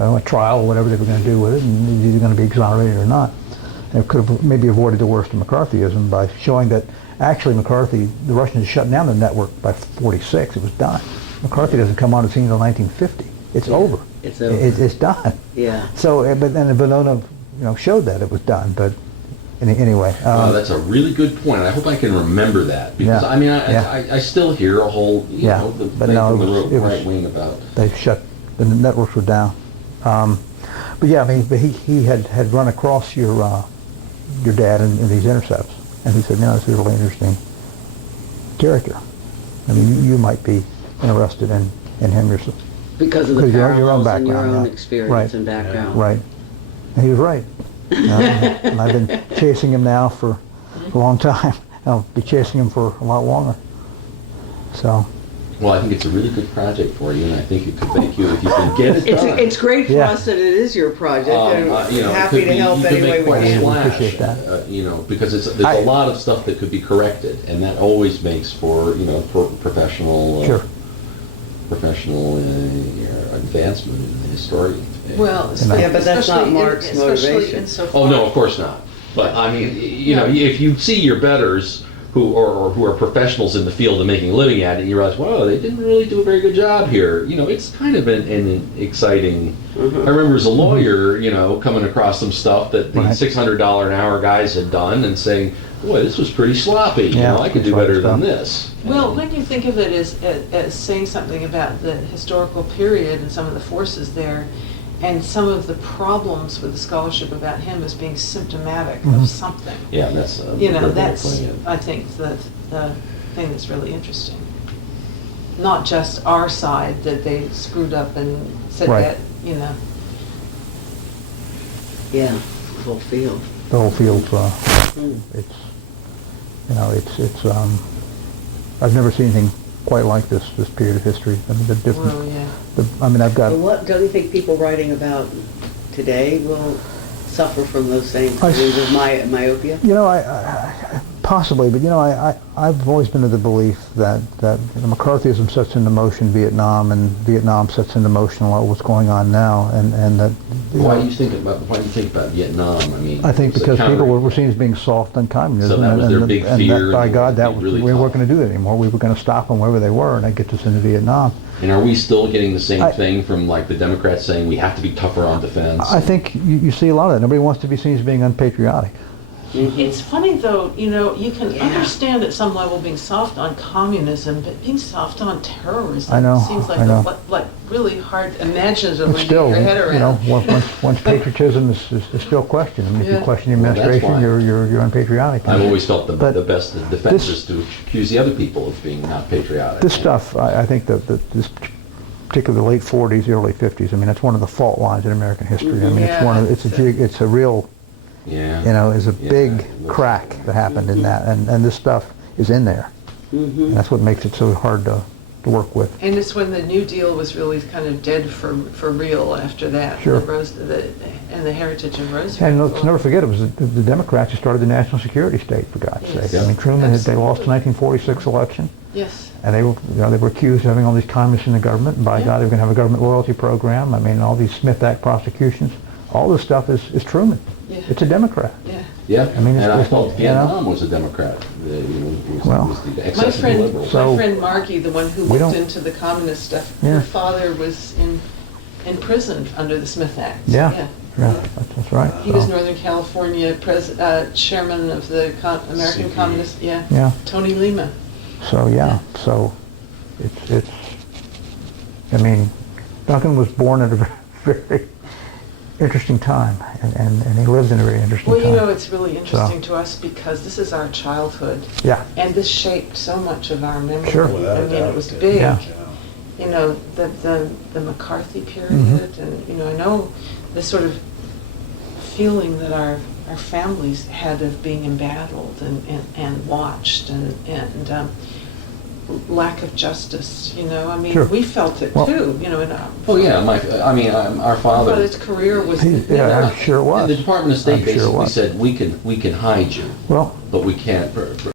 a trial or whatever they were going to do with it, and he's either going to be exonerated or not. And it could have maybe avoided the worst of McCarthyism by showing that actually McCarthy, the Russians shut down the network by 46. It was done. McCarthy doesn't come on the scene until 1950. It's over. It's over. It's done. Yeah. So, but then Venona, showed that it was done. But anyway. Wow, that's a really good point. I hope I can remember that because Yeah. I mean, Yeah. I still hear a whole, the but thing no, from the it was- right wing about. They shut, the networks were down. But yeah, I mean, but he had run across your dad in these intercepts, and he said, this is a really interesting character. I mean, you might be interested in him yourself. Because of the Because your own parallels and your background, own yeah. experience Right. and background. Right. And he was right. And I've been chasing him now for a long time. I'll be chasing him for a lot longer. So. Well, I think it's a really good project for you, and I think it could make you if you can get it done. It's great for Yeah. us that it is your project, and It happy could to be- help you could any way make we quite a can. splash, Appreciate that. Because there's a lot of stuff that could be corrected, and that always makes for professional Sure. professional advancement in the historian. Well, Yeah, but that's not especially Mark's especially motivation. insofar. Oh no, of course not. But I mean, if you see your betters who are professionals in the field and making a living at it, you realize, wow, they didn't really do a very good job here. It's kind of an exciting. I remember as a lawyer, coming across some stuff that the Right. $600 an hour guys had done and saying, boy, this was pretty sloppy. Yeah, I could do that's better right. than this. Well, when you think of it as saying something about the historical period and some of the forces there, and some of the problems with the scholarship about him as being symptomatic Mhm. of something. Yeah, that's a great way of That's, putting it. I think, the thing that's really interesting. Not just our side that they screwed up and said Right. that, Yeah, the whole field. The whole field's, Mm. it's I've never seen anything quite like this period of history. I mean, the different, well, yeah. I've got, But what, don't you think people writing about today will suffer from those same I- things of myopia? I possibly, but I've always been of the belief that McCarthyism sets into motion Vietnam, and Vietnam sets into motion a lot of what's going on now, and that. Why do you think about Vietnam? I mean, I think it's a because counter- people were seen as being soft on communism, So that was their big and fear, that, by and God, they really we weren't thought. going to do that anymore. We were going to stop them wherever they were, and that gets us into Vietnam. And are we still getting the same I- thing from like the Democrats saying we have to be tougher on defense? I think you see a lot of that. Nobody wants to be seen as being unpatriotic. It's funny though, you can understand at some level being soft on communism, but being soft on terrorism I know, seems like I know. like really hard imaginatively But to get still, your head around. once patriotism is still questioned. I mean, if you Yeah. question the Well, that's administration, why. you're unpatriotic. I've always felt But the best defense this- is to accuse the other people of being not patriotic. This stuff, I think that this particularly the late 40s, early 50s. I mean, that's one of the fault lines in American history. I mean, Yeah, it's a real, Yeah. is a Yeah, big it looks crack like it. that happened in that, and this stuff is in there. And that's what makes it so hard to work with. And it's when the New Deal was really kind of dead for real after that. Sure. And the heritage of Roosevelt. And let's never forget, it was the Democrats who started the national security state, for God's Yes. sake. I mean, Truman, they lost the Absolutely. 1946 election, Yes. and they were accused of having all these communists in the government, and by Yeah. God, they were going to have a government loyalty program. I mean, all these Smith Act prosecutions, all this stuff is Truman. Yeah. It's a Democrat. Yeah. Yeah, I mean, and I it's- thought you know. Vietnam was a Democrat. Well, Was the My excessive friend, liberal. So- my friend Margie, the one who We looked don't- into the communist stuff, Yeah. her father was in prison under the Smith Act. Yeah, that's right. He was So, Northern California chairman of the American CPA. Communist, yeah, Tony Lima. so it's, I mean, Duncan was born at a very interesting time, and he lived in a very interesting Well, time. it's really interesting to us because this is our childhood, Yeah, and this shaped so much of our memory. Sure. I mean, it was big. Yeah. The McCarthy period, Mm-hmm. and I know the sort of feeling that our families had of being embattled and watched and lack of justice. I mean, Sure. we felt it Well- too. In our Oh yeah, our father. father's career was. yeah, I'm sure it was. The Department of State I'm sure it basically was. said we can hide you, Well, but we can't